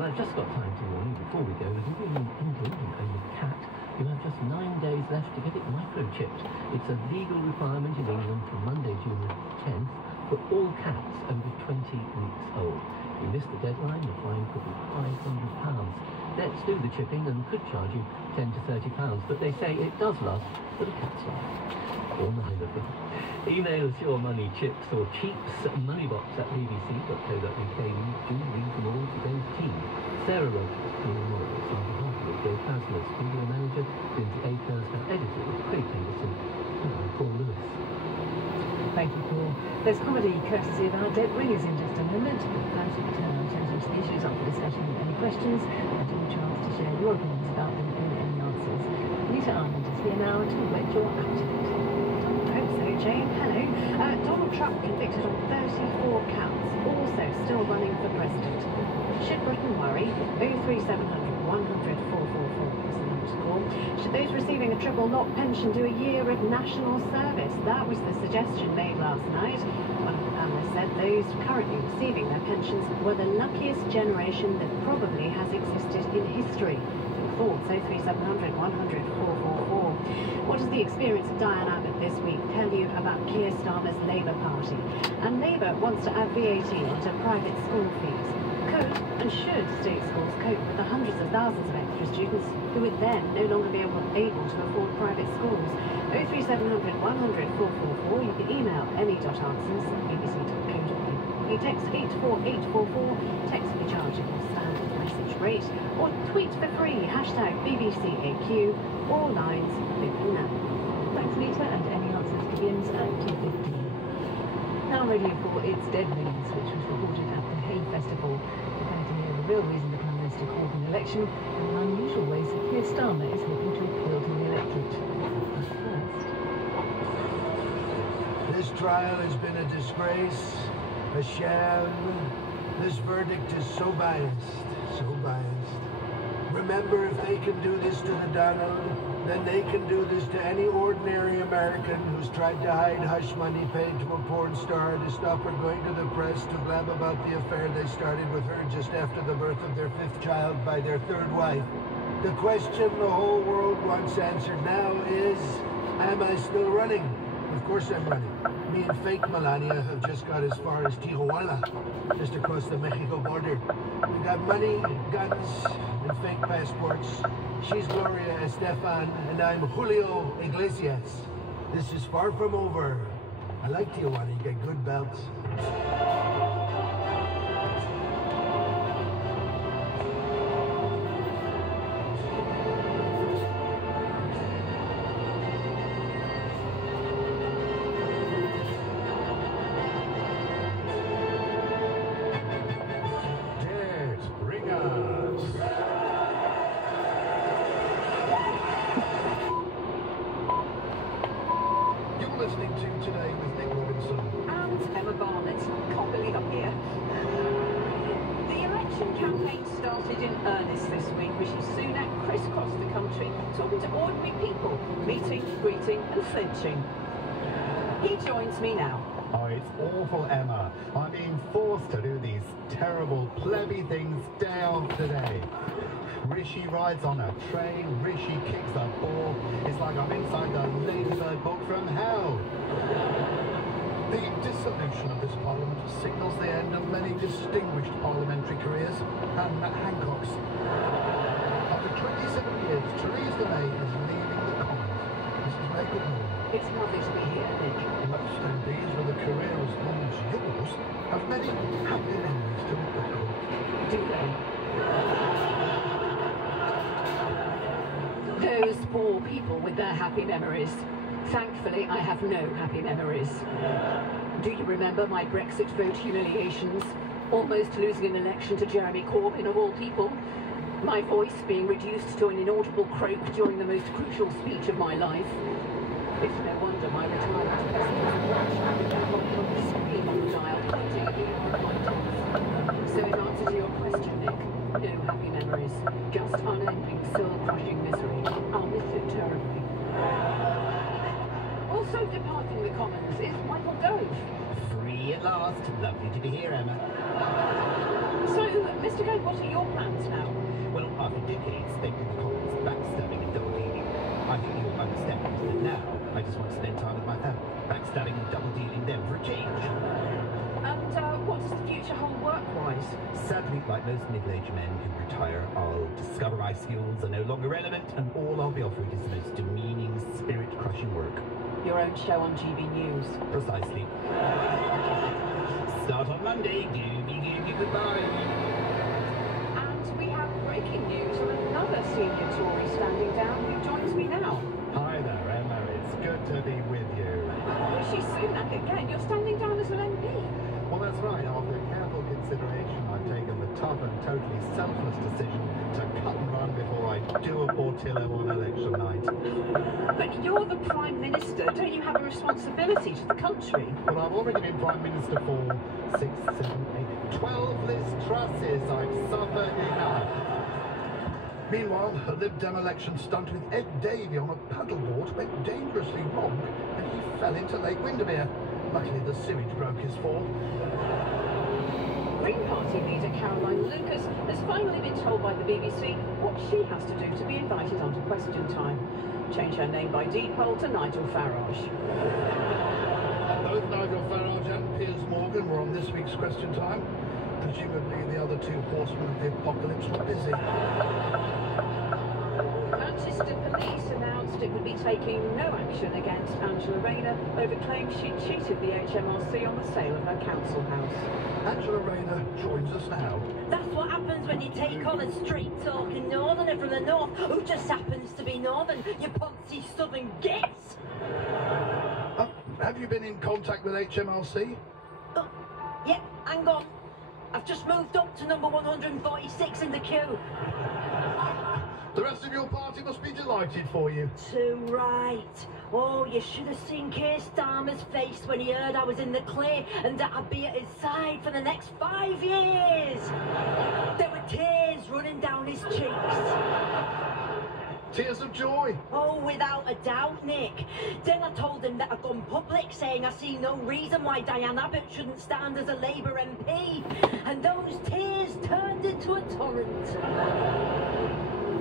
I've just got time to warn you before we go that if you're in England and own a cat, you have just 9 days left to get it microchipped. It's a legal requirement in England from Monday, June the 10th, for all cats over 20 weeks old. If you miss the deadline, the fine could be £500. Let's do the chipping and could charge you £10 to £30, but they say it does last for the cat's life. Or neither of them. Email us your money, chips or cheaps, moneybox@bbc.co.uk. We do read them all today's team. Sarah wrote Ian Morris on behalf of Joe Kasler, studio manager, Lindsay Akers, our editor was Craig Henderson, and I'm Paul Lewis. Thank you, Paul. There's comedy courtesy of our Dead Ringers in just a moment. As we turn our attention to the issues up for discussion, any questions, and your chance to share your opinions about them and any answers. Lisa Arnold is here now to whet your appetite. Jane, hello. Donald Trump convicted on 34 counts, also still running for president. Should Britain worry? 03700 100 444 is the number to call. Should those receiving a triple lock pension do a year of national service? That was the suggestion made last night. One of the panelists said those currently receiving their pensions were the luckiest generation that probably has existed in history. Thoughts 03700 100 444. What does the experience of Diane Abbott this week tell you about Keir Starmer's Labour Party? And Labour wants to add VAT onto private school fees. Could and should state schools cope with the hundreds of thousands of extra students who would then no longer be able to afford private schools? 03700 100 444. You can email emmy.answers@bbc.co.uk. You text 84844, text for charge at your standard message rate, or tweet for free, #BBCAQ, all lines open now. Thanks, Lisa, and any answers begins at 2:15. Now radio for It's Dead Ringers, which was reported at the Hay Festival. We're going to hear the real reason the Prime Minister called an election and the unusual ways that Keir Starmer is hoping to appeal to the electorate. But This trial has been a disgrace, a sham. This verdict is so biased, so biased. Remember, if they can do this to the Donald, then they can do this to any ordinary American who's tried to hide hush money paid to a porn star to stop her going to the press to blab about the affair they started with her just after the birth of their 5th child by their 3rd wife. The question the whole world wants answered now is, am I still running? Of course I'm running. Me and fake Melania have just got as far as Tijuana, just across the Mexico border. We got money, guns, and fake passports. She's Gloria Estefan, and I'm Julio Iglesias. This is far from over. I like Tijuana, you get good belts. Listening to Today with Nick Robinson and Emma Barnett. Can't believe I'm here. The election campaign started in earnest this week. Rishi Sunak crisscrossed the country, talking to ordinary people, meeting, greeting and flinching. He joins me now. Oh, it's awful, Emma. I'm being forced to do these terrible plebby things day after day. Rishi rides on a train, Rishi kicks a ball. It's like I'm inside the Ladybird book from hell. The dissolution of this parliament signals the end of many distinguished parliamentary careers and Hancock's. After 27 years, Theresa May is leaving the Commons. Mrs. May, good morning. It's lovely to be here, Nick. Most MPs with a career as long as yours have many happy memories to look back on. Do they? Those poor people with their happy memories. Thankfully, I have no happy memories. Do you remember my Brexit vote humiliations? Almost losing an election to Jeremy Corbyn, of all people. My voice being reduced to an inaudible croak during the most crucial speech of my life. It's no wonder my retirement scream on the dial, So in answer to your question, Nick, no happy memories. Just unending, soul-crushing misery. I'll miss it terribly. Also departing the Commons is Michael Gove. Free at last. Lovely to be here, Emma. So, Mr. Gove, what are your plans now? Well, after decades spent in the Commons backstabbing and double-dealing, I think you'll understand that now I just want to spend time with my family, backstabbing and double-dealing them for a change. And what does the future hold work-wise? Sadly, like most middle-aged men who retire, I'll discover my skills are no longer relevant, and all I'll be offered is the most demeaning, spirit-crushing work. Your own show on GB News. Precisely. Start on Monday. Gooby goodbye. And we have breaking news on another senior Tory standing down who joins me now. Hi there, Emma. It's good to be with you. Rishi Sunak again. You're standing down as an MP. Well, that's right. After careful consideration, I've taken the tough and totally selfless decision to cut and run before I do a Portillo on election night. But you're the Prime Minister. Don't you have a responsibility to the country? Well, I've already been Prime Minister for 6, 7, 8, 12 Liz Trusses. I've suffered enough. Meanwhile, a Lib Dem election stunt with Ed Davey on a paddleboard went dangerously wrong and he fell into Lake Windermere. Luckily, the sewage broke his fall. Green Party leader Caroline Lucas has finally been told by the BBC what she has to do to be invited onto Question Time. Change her name by deed poll to Nigel Farage. Both Nigel Farage and Piers Morgan were on this week's Question Time. Presumably the other two horsemen of the apocalypse were busy. Manchester Police announced it would be taking no action against Angela Rayner over claims she cheated the HMRC on the sale of her council house. Angela Rayner joins us now. That's what happens when you take on a straight-talking northerner from the north who just happens to be northern, you poncy southern gits! Have you been in contact with HMRC? Oh, yeah, hang on. I've just moved up to number 146 in the queue. The rest of your party must be delighted for you. Too right. Oh, you should have seen Keir Starmer's face when he heard I was in the clear and that I'd be at his side for the next 5 years. There were tears running down his cheeks. Tears of joy. Oh, without a doubt, Nick. Then I told him that I'd gone public saying I see no reason why Diane Abbott shouldn't stand as a Labour MP. And those tears turned into a torrent.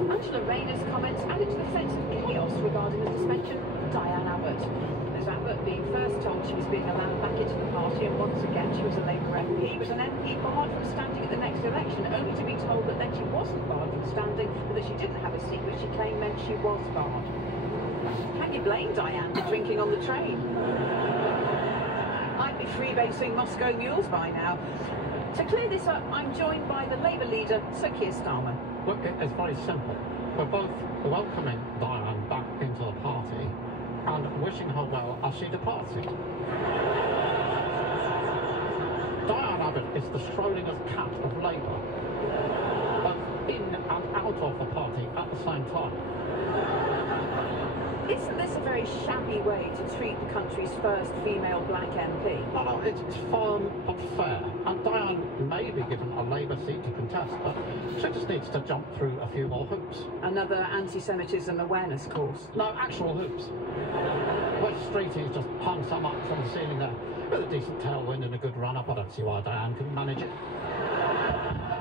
Angela Rayner's comments added to the sense of chaos regarding the suspension of Diane Abbott. As Abbott being first told she was being allowed back into the party and once again she was a Labour MP, but an MP barred from standing at the next election, only to be told that then she wasn't barred from standing, but that she didn't have a seat which she claimed meant she was barred. Can you blame Diane for drinking on the train? I'd be freebasing Moscow mules by now. To clear this up, I'm joined by the Labour leader, Sir Keir Starmer. Look, it's very simple. We're both welcoming Diane back into the party and wishing her well as she departs it. Diane Abbott is the Schrodinger's cat of Labour, both in and out of the party at the same time. Isn't this a very shabby way to treat the country's first female black MP? No, it's firm but fair, and Diane may be given a Labour seat to contest, but she just needs to jump through a few more hoops. Another anti-Semitism awareness course. No, actual hoops. West Streety's just hung some up from the ceiling there. With a decent tailwind and a good run-up, I don't see why Diane couldn't manage it.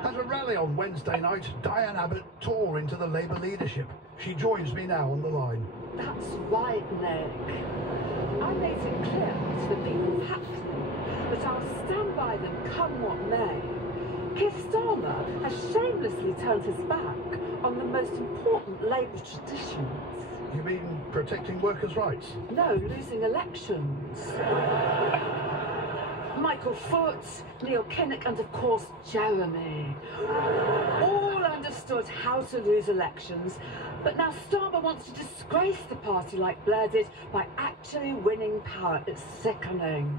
At a rally on Wednesday night, Diane Abbott tore into the Labour leadership. She joins me now on the line. That's right, Nick. I made it clear to the people of Hackney that I'll stand by them come what may. Keir Starmer has shamelessly turned his back on the most important Labour traditions. You mean protecting workers' rights? No, losing elections. Michael Foot, Neil Kinnock and of course Jeremy. All understood how to lose elections, but now Starmer wants to disgrace the party like Blair did by actually winning power. It's sickening.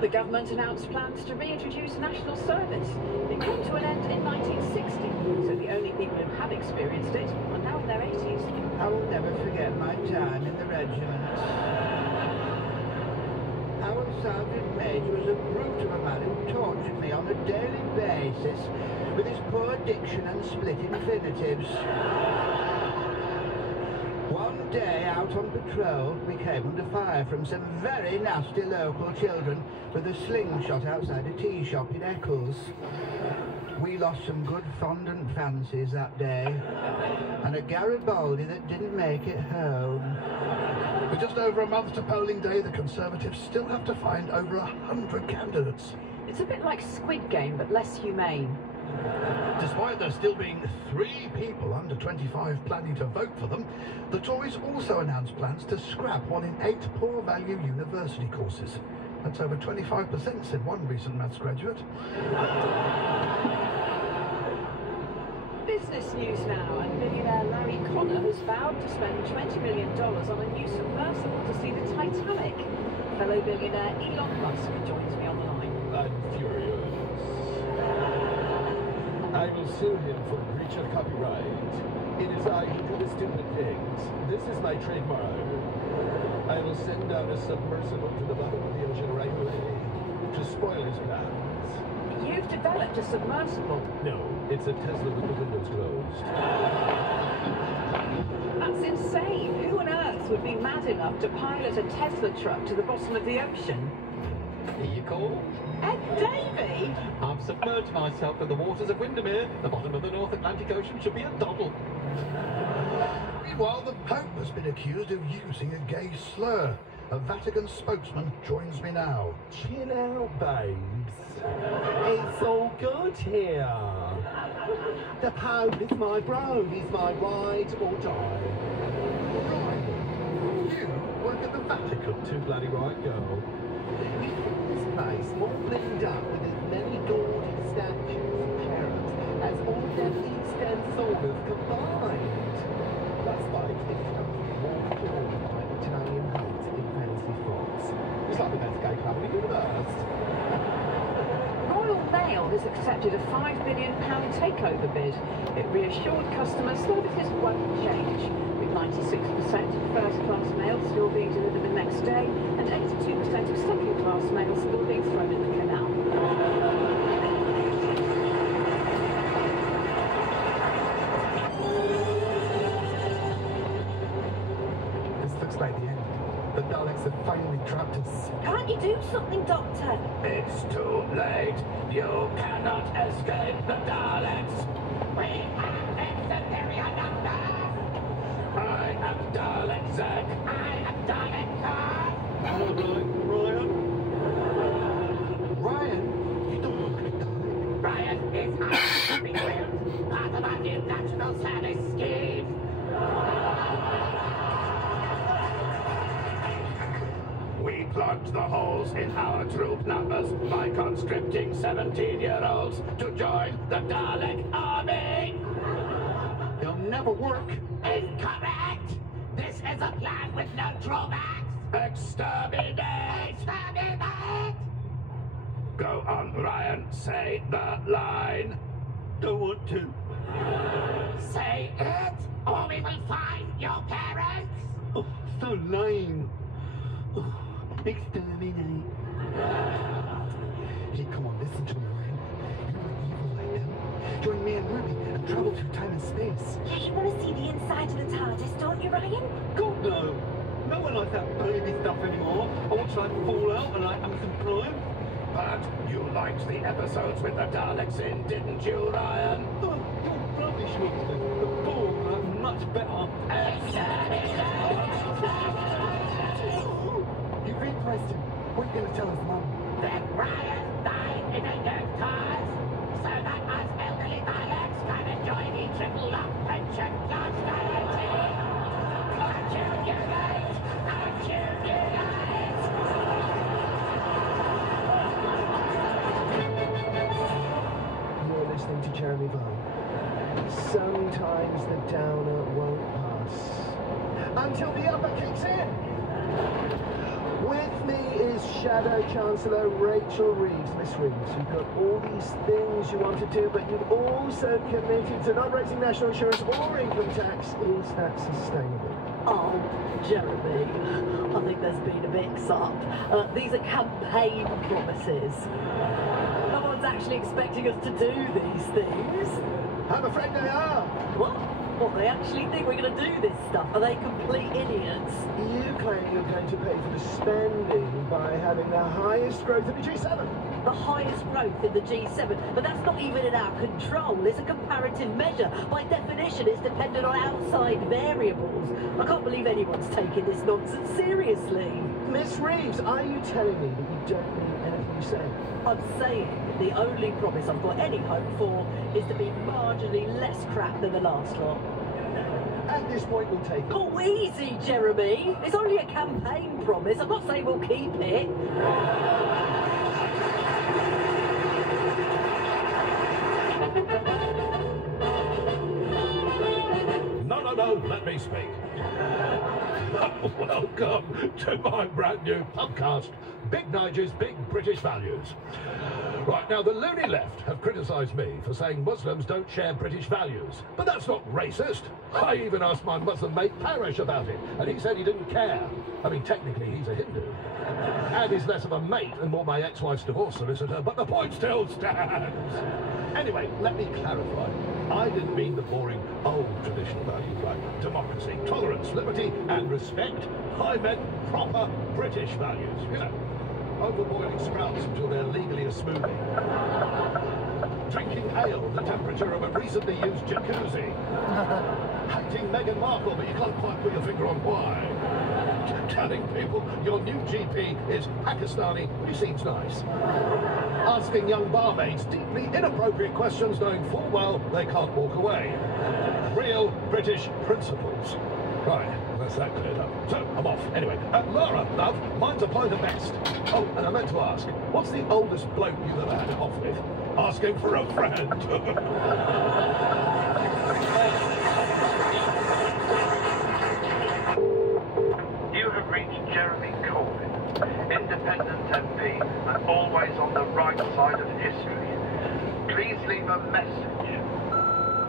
The government announced plans to reintroduce national service. It came to an end in 1960, so the only people who have experienced it are now in their 80s. I will never forget my time in the regiment. Our sergeant major was a brute of a man who tortured me on a daily basis with his poor diction and split infinitives. One day out on patrol, we came under fire from some very nasty local children with a slingshot outside a tea shop in Eccles. We lost some good fondant fancies that day, and a Garibaldi that didn't make it home. With just over a month to polling day, the Conservatives still have to find over 100 candidates. It's a bit like Squid Game, but less humane. Despite there still being 3 people under 25 planning to vote for them, the Tories also announced plans to scrap 1 in 8 poor-value university courses. That's over 25%, said one recent maths graduate. Business news now, and billionaire Larry Connor has vowed to spend $20 million on a new submersible to see the Titanic. Fellow billionaire Elon Musk joins me on the line. I'm furious. I will sue him for breach of copyright. It is I who do the stupid things. This is my trademark. I will send down a submersible to the bottom of the ocean right away to spoil his plans. You've developed a submersible. No, it's a Tesla with the windows closed. That's insane. Who on earth would be mad enough to pilot a Tesla truck to the bottom of the ocean? You call? Ed Davey? I've submerged myself in the waters of Windermere. The bottom of the North Atlantic Ocean should be a doddle. Meanwhile, the Pope has been accused of using a gay slur. A Vatican spokesman joins me now. Chill out, babes. It's all good here. The Pope is my bro. He's my ride or die. Right. You work at the Vatican. Too bloody right, girl. This place all blend up with as many gaudy statues and cherubs as all their East End soldiers combined. That's like if you come from Wall George by Italian hate in fancy frocks. It's like the best gay club in the universe. Royal Mail has accepted a £5 billion takeover bid. It reassured customers services won't change, with 96% of first-class mail still being delivered the next day and 82% of second-class mail still being thrown in the canal. This looks like the end. The Daleks have finally trapped us. Can't you do something, Doctor? It's too late. You cannot escape the Daleks. We have superior numbers. I am Dalek Zek. I am Dalek Khan. Ryan? You don't look like a Dalek. Ryan is our recruit, part of our new National Service scheme. We plugged the holes in our troop numbers by conscripting 17-year-olds to join the Dalek army. It'll never work. Incorrect! This is a plan with no drawbacks. Exterminate! Exterminate! Go on, Ryan. Say the line. Don't want to. Say it, or we will find your parents. Oh, so lame. Oh, exterminate. Hey, come on, listen to me, Ryan. You're not evil like them. Join me and Ruby and travel through time and space. Yeah, you want to see the inside of the TARDIS, don't you, Ryan? God, no. No one likes that baby stuff anymore. I watch like Fallout and like Amazon Prime. But you liked the episodes with the Daleks in, didn't you, Ryan? Oh, you're rubbish, Watson. The Borg are much better. You read Preston. What are you going to tell us, Mum? That Ryan died in a good cause, so that us elderly Daleks can enjoy the triple lock pension class variety. Aren't you unite? Aren't you unite? You're listening to Jeremy Vine. Sometimes the downer won't pass until the upper kicks in. With me is Shadow Chancellor Rachel Reeves. Miss Reeves, you've got all these things you want to do, but you've also committed to not raising national insurance or income tax. Is that sustainable? Oh, Jeremy, I think there's been a mix-up. These are campaign promises. No one's actually expecting us to do these things. I'm afraid they are. What? What, they actually think we're going to do this stuff? Are they complete idiots? You claim you're going to pay for the spending by having the highest growth in the G7. The highest growth in the G7, but that's not even in our control. It's a comparative measure. By definition, it's dependent on outside variables. I can't believe anyone's taking this nonsense seriously. Miss Reeves, are you telling me that you don't mean anything you say? I'm saying the only promise I've got any hope for is to be marginally less crap than the last lot. At this point, we'll take it. Oh, easy, Jeremy. It's only a campaign promise. I'm not saying we'll keep it. No, let me speak. Welcome to my brand new podcast, Big Nigel's Big British Values. Right, now the loony left have criticised me for saying Muslims don't share British values, but that's not racist. I even asked my Muslim mate Parish about it, and he said he didn't care. I mean, technically he's a Hindu, and he's less of a mate and more my ex-wife's divorce solicitor, but the point still stands. Anyway, let me clarify. I didn't mean the boring old traditional values like democracy, tolerance, liberty and respect. I meant proper British values, you know. Overboiling sprouts until they're legally a smoothie. Drinking ale at the temperature of a recently used jacuzzi. Hating Meghan Markle, but you can't quite put your finger on why. Telling people your new GP is Pakistani, but he seems nice. Asking young barmaids deeply inappropriate questions knowing full well they can't walk away. Real British principles. Right, that's that cleared up. So, I'm off. Anyway, Laura, love, mine's a pint of best. Oh, and I meant to ask, what's the oldest bloke you've ever had it off with? Asking for a friend. You have reached Jeremy Corbyn, independent MP and always on the right side of history. Please leave a message.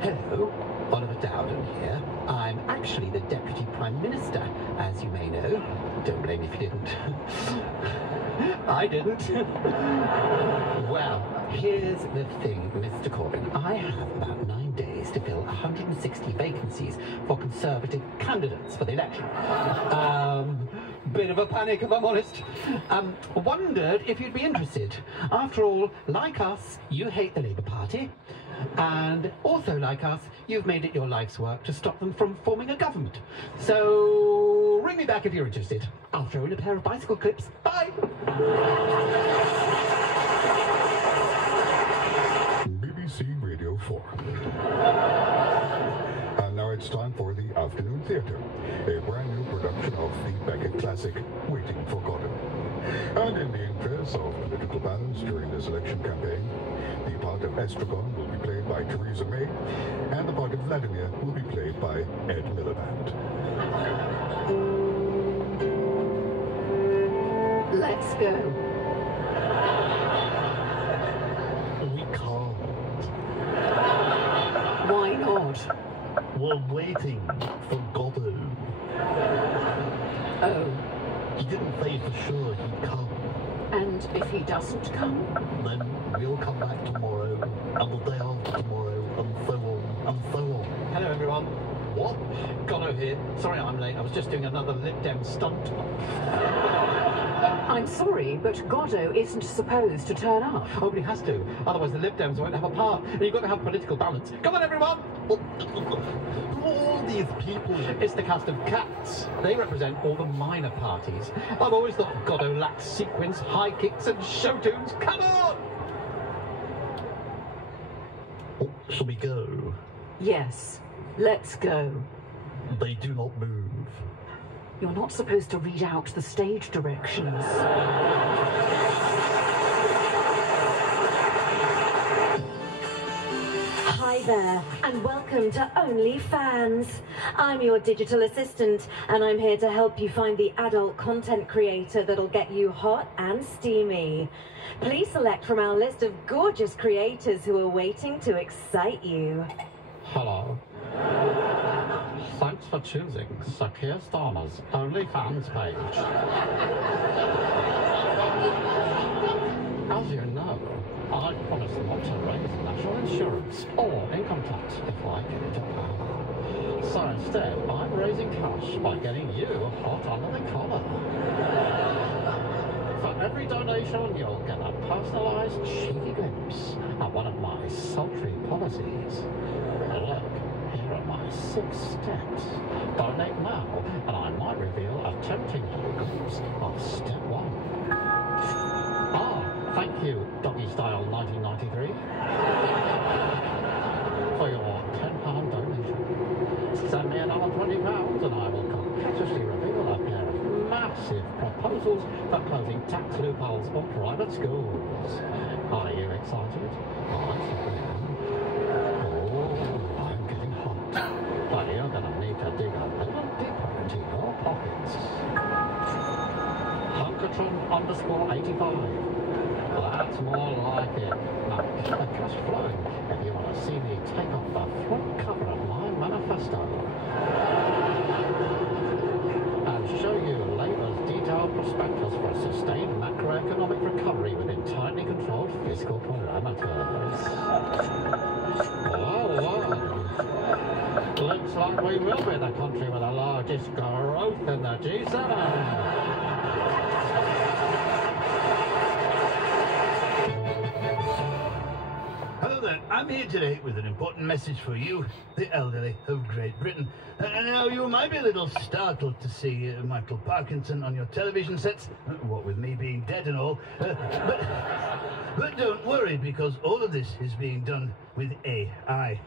Hello, Oliver Dowden here. I'm actually the Deputy Prime Minister, as you may know. Don't blame me if you didn't. I didn't. Well, here's the thing, Mr. Corbyn. I have about 9 days to fill 160 vacancies for Conservative candidates for the election. Bit of a panic, if I'm honest. Wondered if you'd be interested. After all, like us, you hate the Labour Party. And also, like us, you've made it your life's work to stop them from forming a government. So, ring me back if you're interested. I'll throw in a pair of bicycle clips. Bye! BBC Radio 4. And now it's time for the Afternoon Theatre, a brand new production of the Beckett classic, Waiting for Godot. And in the interest of political balance during this election campaign, the part of Estragon will be played by Theresa May, and the part of Vladimir will be played by Ed Miliband. Let's go. We can't. Why not? We're waiting for Godot. Oh. He didn't say for sure he'd come. And if he doesn't come? Then we'll come back tomorrow, and the day after tomorrow, and so on, and so on. Hello, everyone. What? Godot here. Sorry I'm late. I was just doing another Lib Dem stunt. I'm sorry, but Godot isn't supposed to turn up. Oh, but he has to. Otherwise the Lib Dems won't have a part. And you've got to have political balance. Come on, everyone! All these people. It's the cast of Cats. They represent all the minor parties. I've always thought Godot lacked sequence, high kicks and show tunes. Come on! Oh, shall we go? Yes, let's go. They do not move. You're not supposed to read out the stage directions. Hi there, and welcome to OnlyFans. I'm your digital assistant, and I'm here to help you find the adult content creator that'll get you hot and steamy. Please select from our list of gorgeous creators who are waiting to excite you. Hello. Thanks for choosing Sir Keir Starmer's OnlyFans page. As you know, I promise not to raise national insurance or income tax if I get into power. Instead, I'm raising cash by getting you hot under the collar. For every donation, you'll get a personalised cheeky glimpse at one of my sultry policies. Look, here are my 6 steps. Donate now, and I might reveal a tempting glimpse of step 1. Thank you, Doggy Style 1993, for your £10 donation. Send me another £20 and I will coquettishly reveal a pair of massive proposals for closing tax loopholes for private schools. Are you excited? I certainly am. Oh, I'm getting hot. But you're going to need to dig a little deeper into your pockets. Hunkatron_85. That's more like it. Now keep the cash flowing if you want to see me take off the front cover of my manifesto and show you Labour's detailed prospectus for a sustained macroeconomic recovery within tightly controlled fiscal parameters. Whoa. Looks like we will be the country with the largest growth in the G7. I'm here today with an important message for you, the elderly of Great Britain. Now, you might be a little startled to see Michael Parkinson on your television sets, what with me being dead and all, but don't worry, because all of this is being done with AI.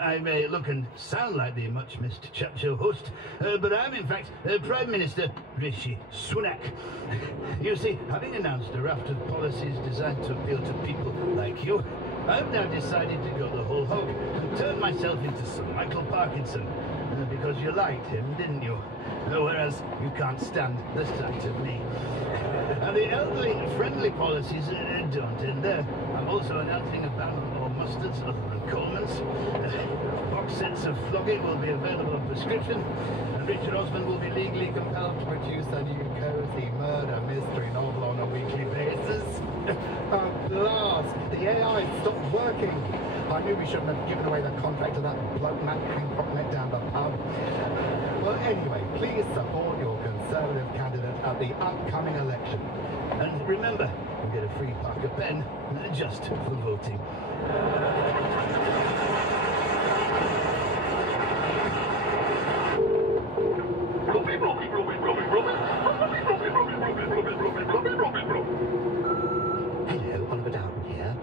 I may look and sound like the much-missed chat show host, but I'm in fact Prime Minister Rishi Sunak. You see, having announced a raft of policies designed to appeal to people like you, I've now decided to go the whole hog and turn myself into Sir Michael Parkinson, because you liked him, didn't you? Whereas you can't stand the sight of me. And the elderly-friendly policies don't end there. I'm also announcing a ban on all mustards other than Coleman's. Box sets of Floggy will be available on prescription, and Richard Osman will be legally compelled to produce a new cozy murder mystery novel on a weekly basis. At last, the AI stopped working. I knew we shouldn't have given away the contract to that bloke Matt Hancock met down the pub. Well, anyway, please support your Conservative candidate at the upcoming election. And remember, you get a free Parker pen just for voting. Hello, Oliver Dowden here.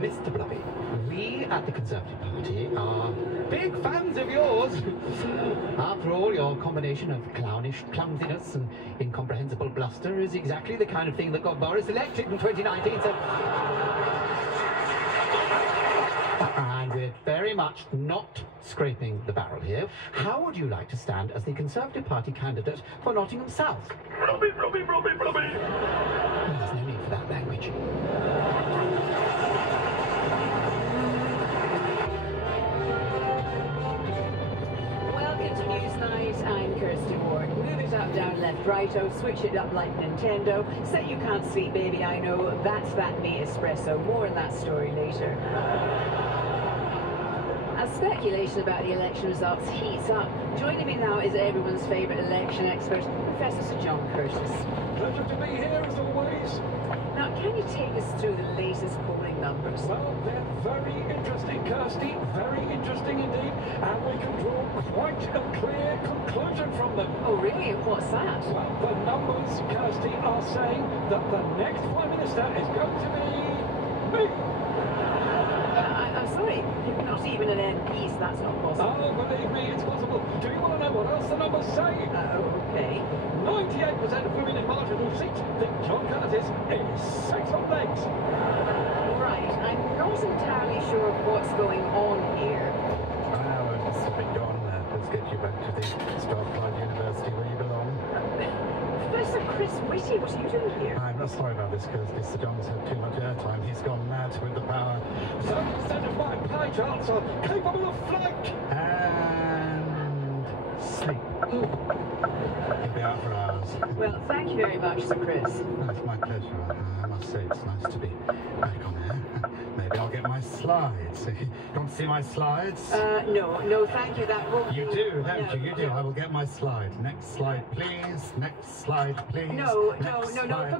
Mr. Blobby, we at the Conservative Party are big fans of yours. After all, your combination of clownish clumsiness and incomprehensible bluster is exactly the kind of thing that got Boris elected in 2019, so... And we're very much not scraping the barrel here. How would you like to stand as the Conservative Party candidate for Nottingham South? Robbie! There's no need for that language. Welcome to Newsnight. I'm Kirsty Ward. Move it up, down, left, right-o. Switch it up like Nintendo. Say you can't sleep, baby, I know. That's that me espresso. More on that story later. As speculation about the election results heats up, joining me now is everyone's favourite election expert, Professor Sir John Curtis. Pleasure to be here as always. Now, can you take us through the latest polling numbers? Well, they're very interesting, Kirsty, very interesting indeed, and we can draw quite a clear conclusion from them. Oh, really? What's that? Well, the numbers, Kirsty, are saying that the next Prime Minister is going to be me. I'm sorry, not even an MP, so that's not possible. Oh, believe me, it's possible. Do you want to know what else the numbers say? Okay. 98% of women in marginal seats think John Curtis is sex on legs. Right, I'm not entirely sure of what's going on here. Now, Mr. John, let's get you back to the Strathclyde University where you belong. Professor Chris Whitty, what are you doing here? I'm not sorry about this, Kirsty. Sir John's had too much airtime. He's gone mad with the power. 7% of my pie charts are capable of flight. And sleep. You'll be out for hours. Well, thank you very much, Sir Chris. It's my pleasure. I must say it's nice to be back on air. Maybe I'll get my slides. You want to see my slides? No, thank you. That won't. You do, don't you? You do. I will get my slide. Next slide, please. Next slide, please. No. Next slide,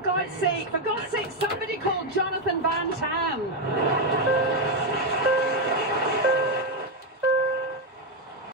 For God's sake, somebody call Jonathan Van Tam.